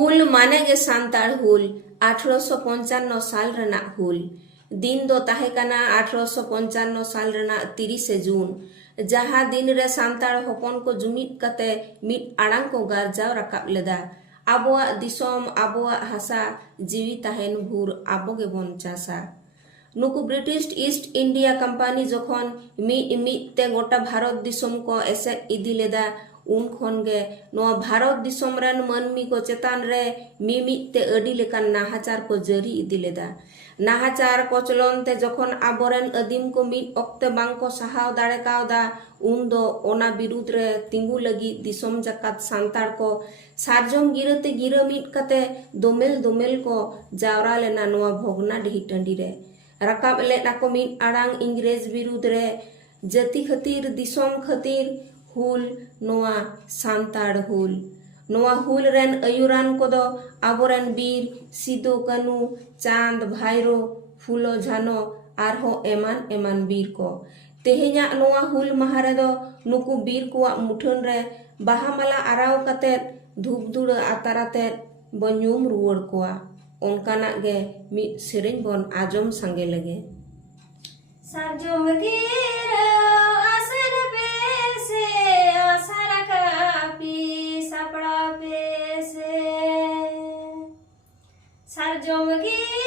हुल माने गे सांताड़ हुल 1855 साल रना हुल दिन दो ताहे कना 1855 साल रना 30 जून जहां दिन रे सांताड़ हपन को जुमिद कते मिद आड़ांग को गारजाव रकाब लेदा आबोआ दिसोम आबोआ हासा जीवी ताहेन भूर आबो गे बोन चासा नुकु ब्रिटिश ईस्ट इंडिया कंपनी जखन मी ते गोटा भारत दिसोम को एसे इदी लेदा उन खन गे नोआ भारत दिसोम रन मनमी को चेतान रे ते अडी लेकान नाहाचार को जरी इदी लेदा नाहाचार कोचलन ते जखन आबोरेन अदीम को मिद ओक्ते बांग को सहाव दाड़े कावदा उन दो ओना बिरुद रे तिंगु लगी दिसोम जकात सांताड़ को सारजोम गिरते गिरा मिद कते दोमेल को जावरा लेना नोआ भोगनाडीही टंडी रे रकाब लेना को मिद आड़ांग इंग्रेज बिरुद रे जति खतीर दिसोम खतीर हुल नोआ सांताड़ हुल नोआ हुल रेन अयुरान कोदो आबोरेन बीर सिदो कानू चांद भाईरो फुलो झानो आरहो एमान एमान बीर को तेहेन्या नोआ हुल माहा रेदो नुकु बीर कोआ मुठन रे बाहा माला आराव कते धूप दुड़ आताराते बन्युम रुवड़ कोआ ओनकाना गे मिद सेरेñ बोन आजम संगे लगे सारजोम गिरा आसन पे से आसारा कापी सापड़ा पे से सारजोम गिरा